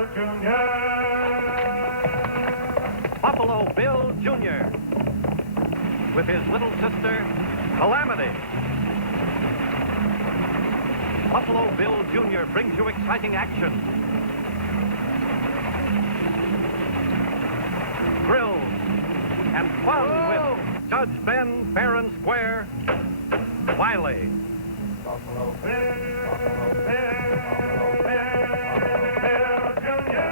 Bill Jr. Buffalo Bill Jr. with his little sister, Calamity. Buffalo Bill Jr. brings you exciting action, thrills, and fun with Judge Ben fair and square, Wiley. Buffalo Bill, Buffalo Bill, Buffalo Bill, Buffalo Bill Jr.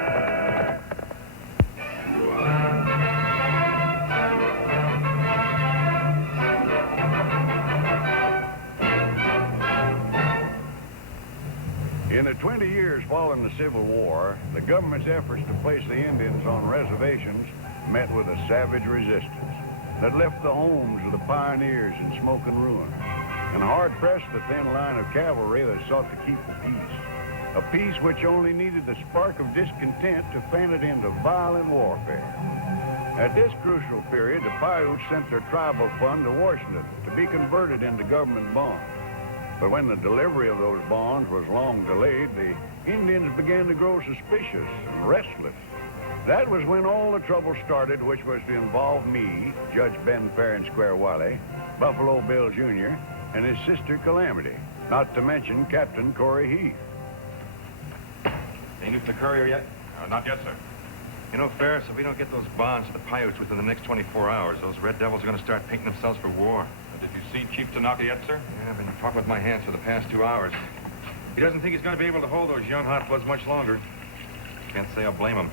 In the 20 years following the Civil War, the government's efforts to place the Indians on reservations met with a savage resistance that left the homes of the pioneers in smoke and ruin, and hard-pressed the thin line of cavalry that sought to keep the peace, a peace which only needed the spark of discontent to fan it into violent warfare. At this crucial period, the Paiutes sent their tribal fund to Washington to be converted into government bonds. But when the delivery of those bonds was long delayed, the Indians began to grow suspicious and restless. That was when all the trouble started, which was to involve me, Judge Ben Fair and Square Wiley, Buffalo Bill Jr., and his sister Calamity, not to mention Captain Corey Heath. Ain't it the courier yet? Not yet, sir. You know, Ferris, if we don't get those bonds to the Paiutes within the next 24 hours, those Red Devils are going to start painting themselves for war. Did you see Chief Tanaka yet, sir? Yeah, I've been talking with my hands for the past 2 hours. He doesn't think he's going to be able to hold those young hot bloods much longer. Can't say I blame him.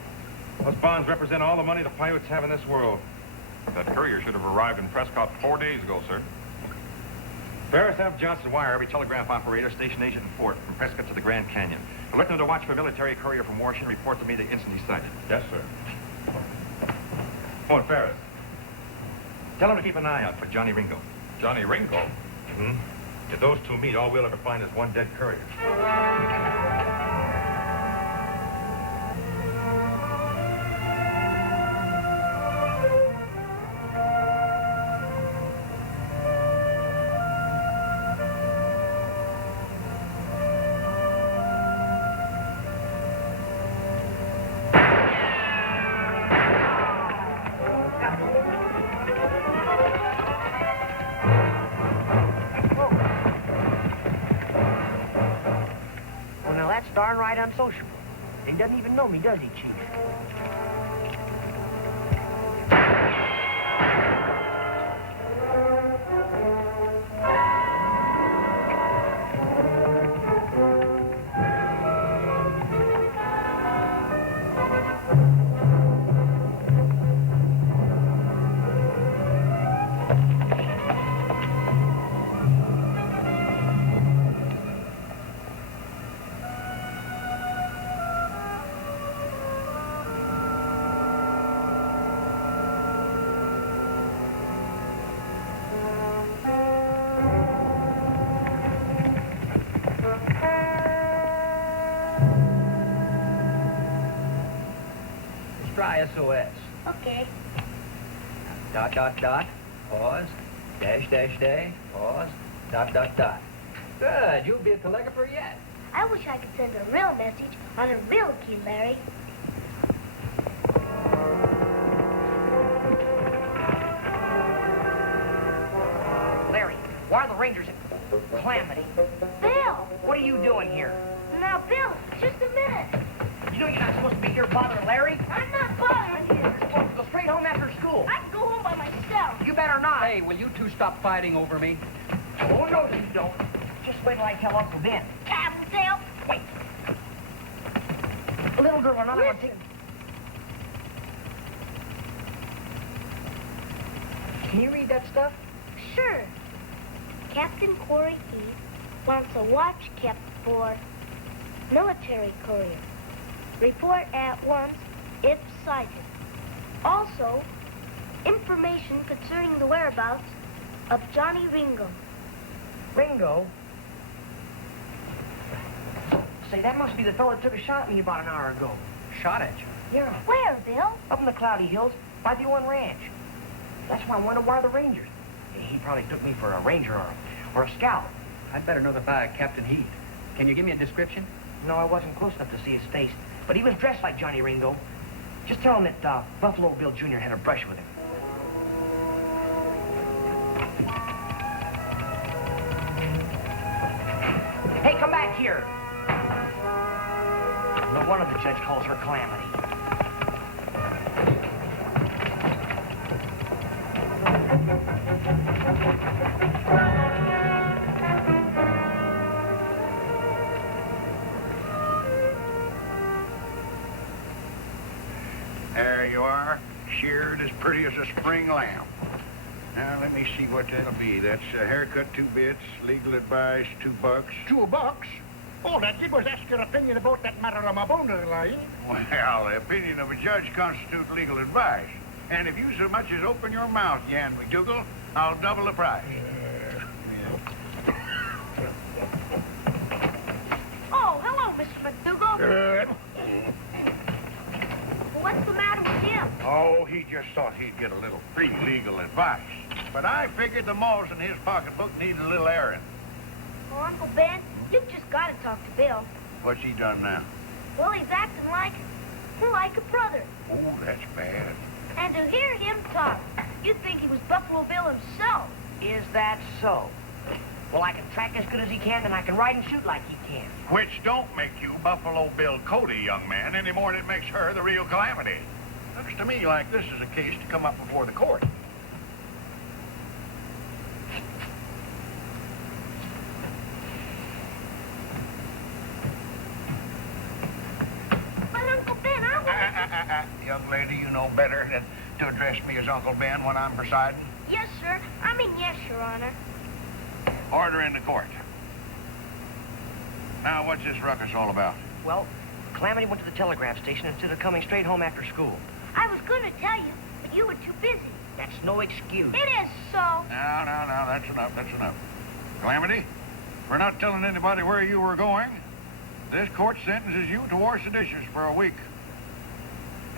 Those bonds represent all the money the Paiutes have in this world. That courier should have arrived in Prescott 4 days ago, sir. Ferris, have Johnson wire every telegraph operator, station agent, and fort from Prescott to the Grand Canyon. Direct them to watch for military courier from Washington. Report to me the instant he's sighted. Yes, sir. Oh, and Ferris, tell him to keep an eye out for Johnny Ringo. Johnny Ringo? Mm-hmm. If those two meet, all we'll ever find is one dead courier. Darn right unsociable. He doesn't even know me, does he, Chief? Try SOS. Okay. Dot, dot, dot. Pause. Dash, dash, dash. Pause. Dot, dot, dot. Good. You'll be a telegrapher yet. I wish I could send a real message on a real key, Larry. Larry, why are the Rangers at Calamity? Bill! What are you doing here? Now, Bill, just a minute. You know you're not supposed to be here bothering Larry? I'm not bothering you. You're supposed to go straight home after school. I can go home by myself. You better not. Hey, will you two stop fighting over me? Oh, no, you don't. Just wait till I tell Uncle Ben. Cottontail. Wait. Little girl, another one. Listen. Can you read that stuff? Sure. Captain Corey Heath wants a watch kept for military courier. Report at once if sighted. Also, information concerning the whereabouts of Johnny Ringo. Ringo? Say, that must be the fellow that took a shot at me about an hour ago. Shot at you. Yeah. Where, Bill? Up in the Cloudy Hills by the Owen Ranch. That's why I wonder why the Rangers. He probably took me for a ranger or a scout. I'd better know the guy, Captain Heath. Can you give me a description? No, I wasn't close enough to see his face, but he was dressed like Johnny Ringo. Just tell him that Buffalo Bill Jr. had a brush with him. Hey, come back here. No wonder the judge calls her Calamity. There you are, sheared as pretty as a spring lamb. Now, let me see what that'll be. That's a haircut, 2 bits, legal advice, $2. $2? All I did was ask your opinion about that matter of my boner line. Well, the opinion of a judge constitutes legal advice. And if you so much as open your mouth, Jan McDougal, I'll double the price. Oh, hello, Mr. McDougal. What's the matter with him? Oh, he just thought he'd get a little free legal advice. But I figured the moles in his pocketbook needed a little airing. Oh, Uncle Ben, you've just got to talk to Bill. What's he done now? Well, he's acting like a brother. Oh, that's bad. And to hear him talk, you'd think he was Buffalo Bill himself. Is that so? Well, I can track as good as he can, and I can ride and shoot like he can. Which don't make you Buffalo Bill Cody, young man, any more than it makes her the real Calamity. Looks to me like this is a case to come up before the court. But Uncle Ben, Young lady, you know better than to address me as Uncle Ben when I'm presiding. Yes, sir. I mean, yes, Your Honor. Order in the court. Now, what's this ruckus all about? Well, Calamity went to the telegraph station instead of coming straight home after school. I was going to tell you, but you were too busy. That's no excuse. It is so. Now, that's enough. Calamity, for not telling anybody where you were going, this court sentences you to wash the dishes for a week.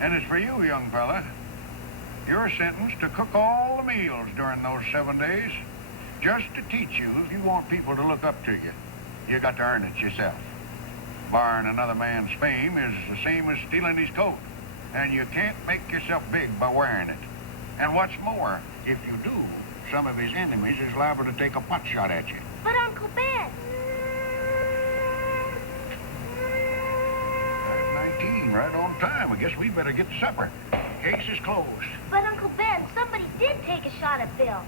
And as for you, young fella, you're sentenced to cook all the meals during those 7 days, just to teach you if you want people to look up to you. You got to earn it yourself. Barring another man's fame is the same as stealing his coat. And you can't make yourself big by wearing it. And what's more, if you do, some of his enemies is liable to take a pot shot at you. But Uncle Ben. I'm 19, right on time. I guess we better get to supper. Case is closed. But Uncle Ben, somebody did take a shot at Bill.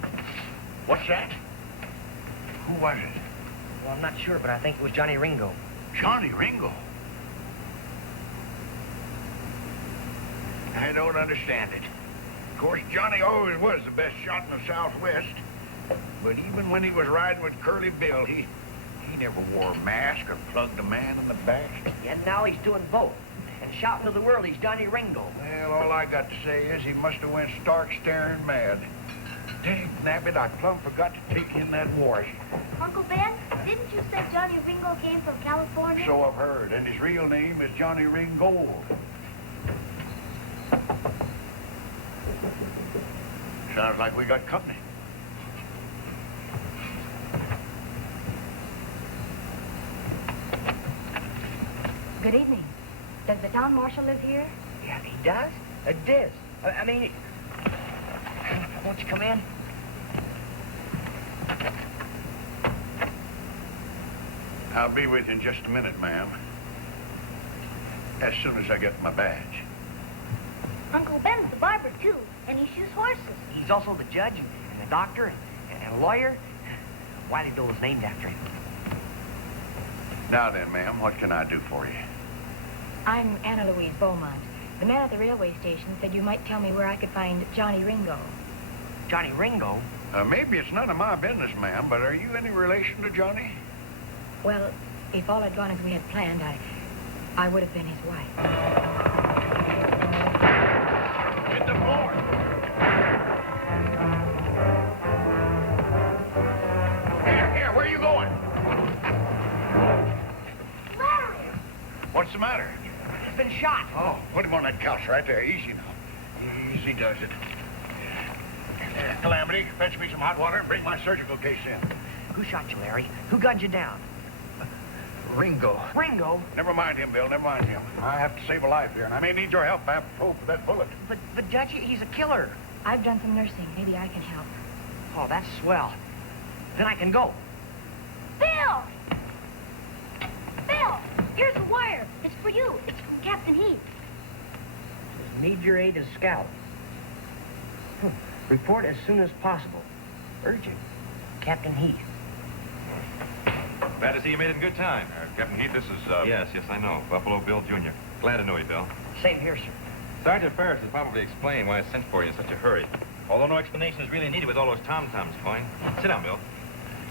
What's that? Who was it? Well, I'm not sure, but I think it was Johnny Ringo. Johnny Ringo? I don't understand it. Of course, Johnny always was the best shot in the Southwest. But even when he was riding with Curly Bill, he never wore a mask or plugged a man in the back. And now he's doing both. And shouting to the world he's Johnny Ringo. Well, all I got to say is he must have went stark staring mad. Dang nabbit, I plumb forgot to take in that wash. Uncle Ben, didn't you say Johnny Ringo came from California? So I've heard, and his real name is Johnny Ringo. Sounds like we got company. Good evening. Does the town marshal live here? Yeah, he does? Diz. I mean, won't you come in? I'll be with you in just a minute, ma'am. As soon as I get my badge. Uncle Ben's the barber, too, and he shoes horses. He's also the judge and the doctor and a lawyer. Wiley Bill was named after him. Now then, ma'am, what can I do for you? I'm Anna Louise Beaumont. The man at the railway station said you might tell me where I could find Johnny Ringo. Johnny Ringo? Maybe it's none of my business, ma'am, but are you any relation to Johnny? Well, if all had gone as we had planned, I would have been his wife. Hit the floor. Here, where are you going? Larry! What's the matter? He's been shot. Oh, put him on that couch right there. Easy now. Easy does it. Calamity, fetch me some hot water and bring my surgical case in. Who shot you, Larry? Who gunned you down? Ringo. Ringo? Never mind him, Bill. Never mind him. I have to save a life here, and I may need your help apropos for that bullet. But Judge, he's a killer. I've done some nursing. Maybe I can help. Oh, that's swell. Then I can go. Bill! Bill! Here's the wire. It's for you. It's from Captain Heath. Need your aid as scout. Report as soon as possible. Urgent. Captain Heath. Glad to see you made it in good time. Captain Heath, this is, Yes, I know. Buffalo Bill Jr. Glad to know you, Bill. Same here, sir. Sergeant Ferris has probably explained why I sent for you in such a hurry. Although no explanation is really needed with all those tom-toms going. Sit down, Bill.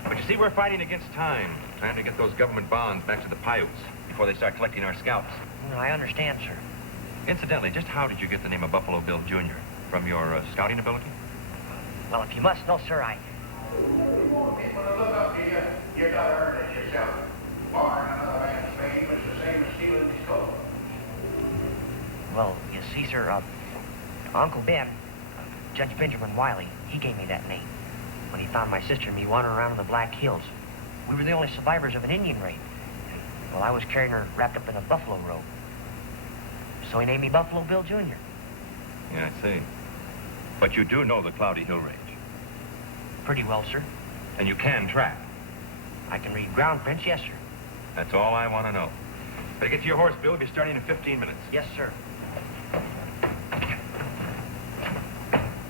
But you see, we're fighting against time. Trying to get those government bonds back to the Paiutes before they start collecting our scalps. I understand, sir. Incidentally, just how did you get the name of Buffalo Bill Jr.? From your scouting ability? Well, if you must know, sir, People that look up to you, you gotta earn it yourself. Born another man's fame is the same as stealing his coat. Well, you see, sir, Uncle Ben, Judge Benjamin Wiley, he gave me that name when he found my sister and me wandering around in the Black Hills. We were the only survivors of an Indian raid. Well, I was carrying her wrapped up in a buffalo robe. So he named me Buffalo Bill Jr. Yeah, I see. But you do know the Cloudy Hill Range. Pretty well, sir. And you can track. I can read ground prints, yes, sir. That's all I want to know. Better get to your horse, Bill. We'll be starting in 15 minutes. Yes, sir.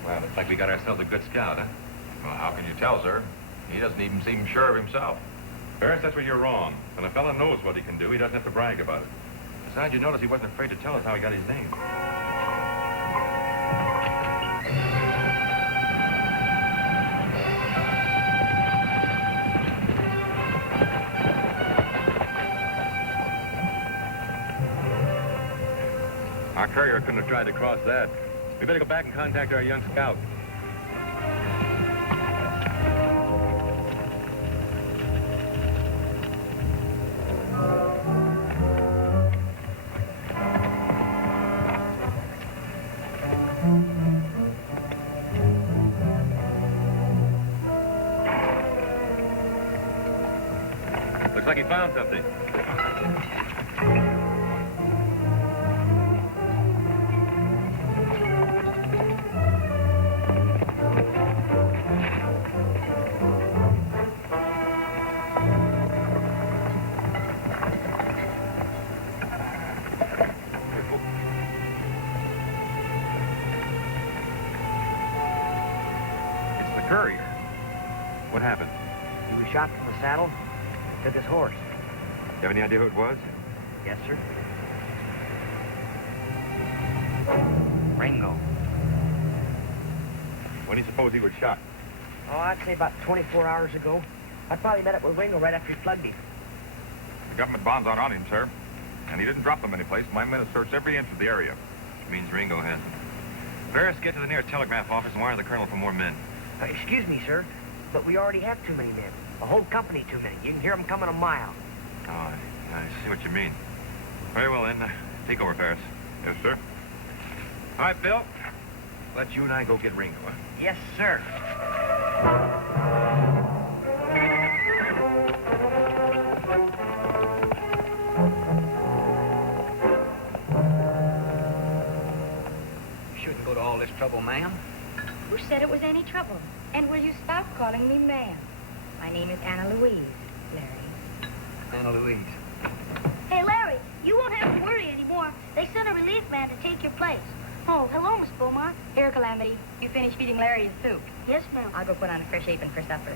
Well, looks like we got ourselves a good scout, huh? well, how can you tell, sir? He doesn't even seem sure of himself. Ferris, that's where you're wrong. When a fella knows what he can do, he doesn't have to brag about it. Besides, you notice he wasn't afraid to tell us how he got his name. Our courier couldn't have tried to cross that. We better go back and contact our young scout. Looks like he found something. It's the courier. What happened? He was shot from the saddle, took his horse. You have any idea who it was? Yes, sir. Ringo. When do you suppose he was shot? Oh, I'd say about 24 hours ago. I probably met up with Ringo right after he plugged him. The government bonds aren't on him, sir. And he didn't drop them anyplace. My men have searched every inch of the area. Which means Ringo has them. Ferris, get to the nearest telegraph office and wire the colonel for more men. Excuse me, sir, but we already have too many men. A whole company too many. You can hear them coming a mile. Oh, I see what you mean. Very well, then. Take over, Ferris. Yes, sir. All right, Bill. Let you and I go get Ringo, huh? Yes, sir. Shouldn't go to all this trouble, ma'am. Who said it was any trouble? And will you stop calling me ma'am? My name is Anna Louise, Larry. Anna Louise. Hey, Larry, you won't have to worry anymore. They sent a relief man to take your place. Oh, hello, Miss Beaumont. Here, Calamity. You finished feeding Larry his soup. Yes, ma'am. I'll go put on a fresh apron for supper.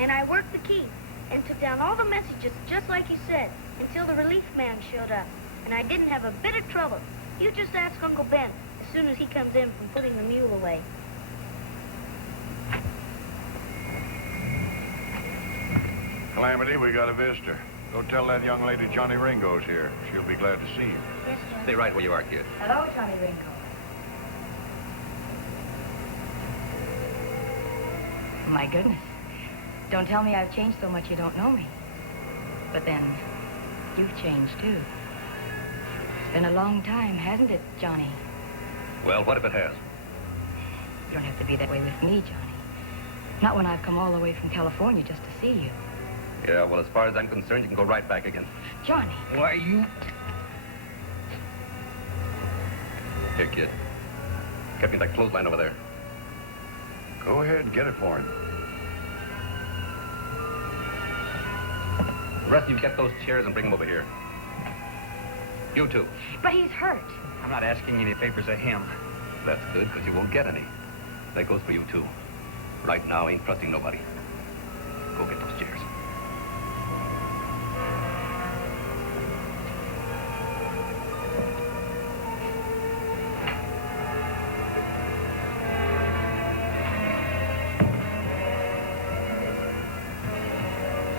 And I worked the key and took down all the messages just like you said until the relief man showed up. And I didn't have a bit of trouble. You just ask Uncle Ben as soon as he comes in from putting the mule away. Calamity, we got a visitor. Go tell that young lady Johnny Ringo's here. She'll be glad to see you. Yes, sir. Stay right where you are, kid. Hello, Johnny Ringo. My goodness. Don't tell me I've changed so much you don't know me. But then, you've changed, too. It's been a long time, hasn't it, Johnny? Well, what if it has? You don't have to be that way with me, Johnny. Not when I've come all the way from California just to see you. Yeah, well, as far as I'm concerned, you can go right back again. Johnny. Why, you... Here, kid. Get me that clothesline over there. Go ahead and get it for him. The rest of you get those chairs and bring them over here. You too. But he's hurt. I'm not asking any favors of him. That's good, because you won't get any. That goes for you too. Right now, I ain't trusting nobody. Go get those chairs.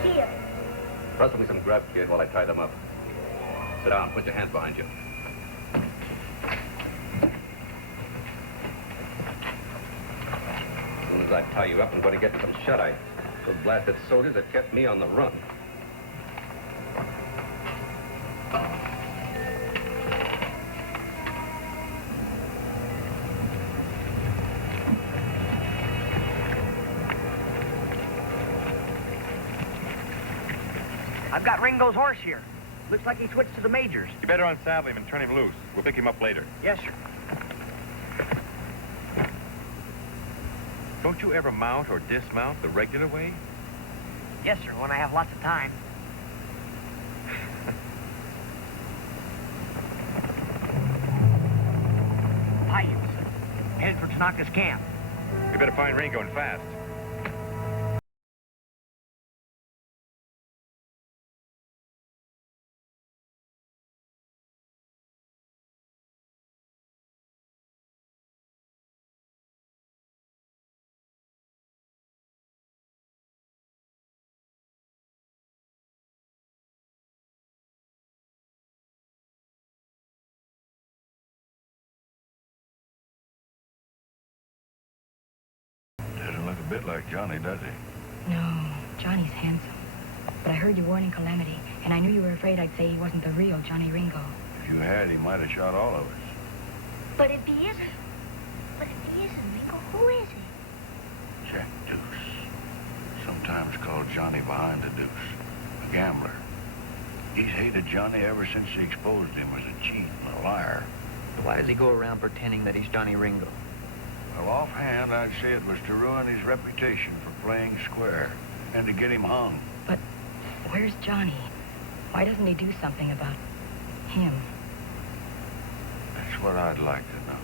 Here. Rustle me some grub, kid, while I tie them up. Sit down. Put your hands behind you. As soon as I tie you up, I'm going to get some shut-eye. Those blasted soldiers that kept me on the run. I've got Ringo's horse here. Looks like he switched to the majors. You better unsaddle him and turn him loose. We'll pick him up later. Yes, sir. Don't you ever mount or dismount the regular way? Yes, sir, when I have lots of time. Paiutes. Headed for Tanaka's camp. We better find Ringo and fast. Doesn't look a bit like Johnny, does he? No, Johnny's handsome. But I heard you warning Calamity, and I knew you were afraid I'd say he wasn't the real Johnny Ringo. If you had, he might have shot all of us. But if he isn't Ringo, who is he? Jack Deuce. Sometimes called Johnny behind the deuce. A gambler. He's hated Johnny ever since he exposed him as a cheat and a liar. Why does he go around pretending that he's Johnny Ringo? Well, offhand, I'd say it was to ruin his reputation for playing square and to get him hung. But where's Johnny? Why doesn't he do something about him? That's what I'd like to know.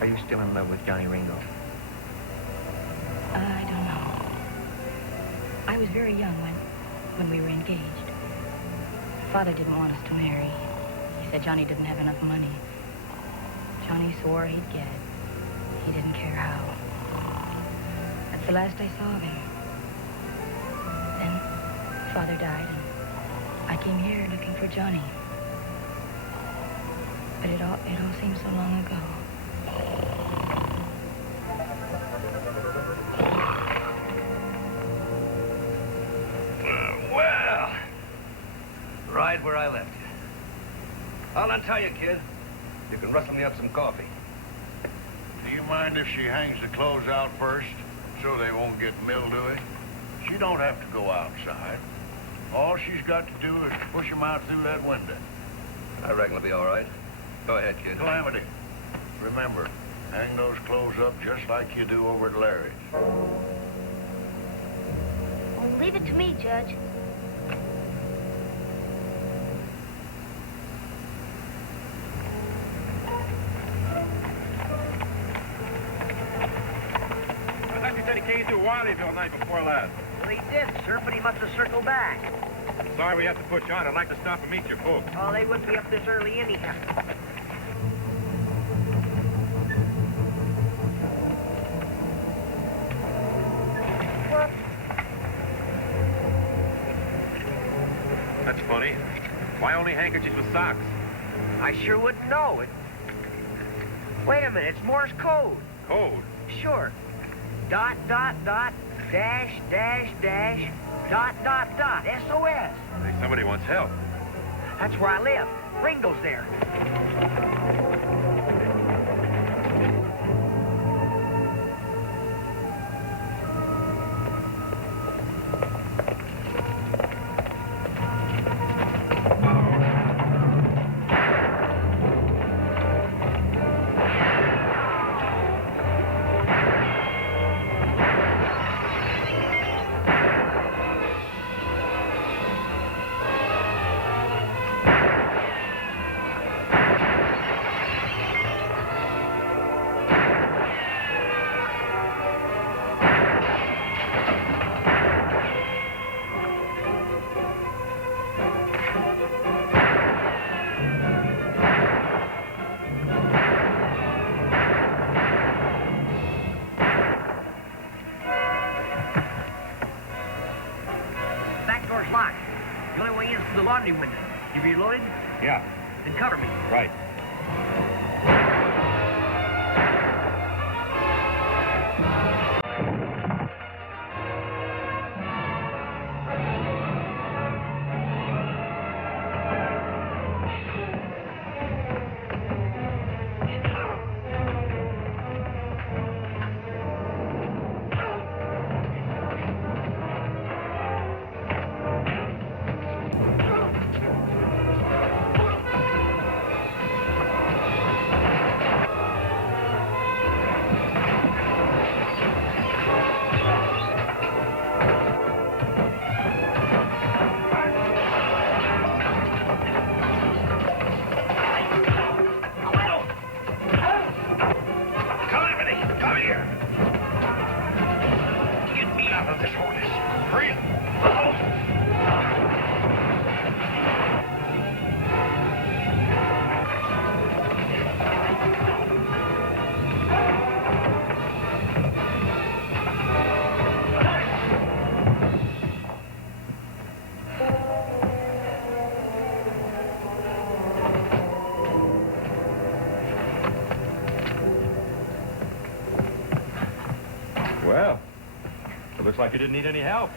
Are you still in love with Johnny Ringo? I don't know. I was very young when we were engaged. Father didn't want us to marry. He said Johnny didn't have enough money. Johnny swore he'd get it. He didn't care how. That's the last I saw of him. Then Father died, and I came here looking for Johnny. But it all seems so long ago. Well, right where I left you. I'll untie you, kid. You can rustle me up some coffee. Do you mind if she hangs the clothes out first, so they won't get mildewy? She don't have to go outside. All she's got to do is push them out through that window. I reckon it'll be all right. Go ahead, kid. Calamity, remember, hang those clothes up just like you do over at Larry's. Well, leave it to me, Judge. I thought you said he came through Wileyville night before last. Well, he did, sir, but he must have circled back. Sorry we have to push on. I'd like to stop and meet your folks. Oh, they wouldn't be up this early anyhow. That's funny. Why only handkerchiefs with socks? I sure wouldn't know. Wait a minute, it's Morse code. Code? Sure. Dot, dot, dot, dash, dash, dash, dot, dot, dot, SOS. Hey, somebody wants help. That's where I live. Ringo's there. Locked. The only way in is through the laundry window. You reloaded? Yeah. Then cover me. Right. Well, it looks like you didn't need any help.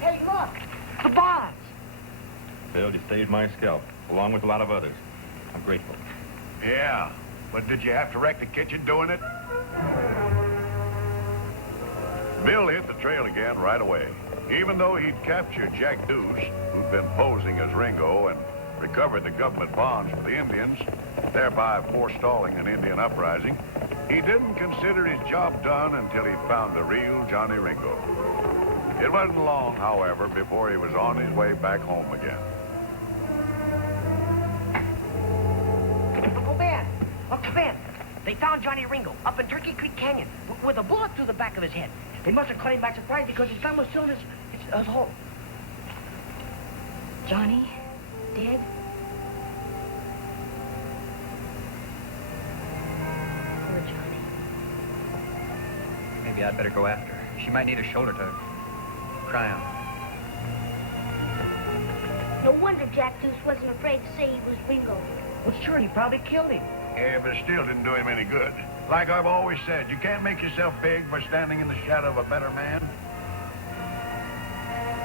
Hey, look! The bonds! Phil, you saved my scalp, along with a lot of others. I'm grateful. Yeah, but did you have to wreck the kitchen doing it? Bill hit the trail again right away. Even though he'd captured Jack Deuce, who'd been posing as Ringo, and recovered the government bonds for the Indians, thereby forestalling an Indian uprising, he didn't consider his job done until he found the real Johnny Ringo. It wasn't long, however, before he was on his way back home again. Uncle Ben, they found Johnny Ringo up in Turkey Creek Canyon with a bullet through the back of his head. They must have caught him by surprise because his gun was still in his hole. Johnny? Dead? Poor Johnny. Maybe I'd better go after her. She might need a shoulder to cry on. No wonder Jack Deuce wasn't afraid to say he was Ringo. Well, sure, he probably killed him. Yeah, but it still didn't do him any good. Like I've always said, you can't make yourself big by standing in the shadow of a better man.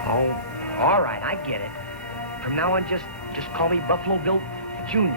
Oh, all right, I get it. From now on, just call me Buffalo Bill Jr.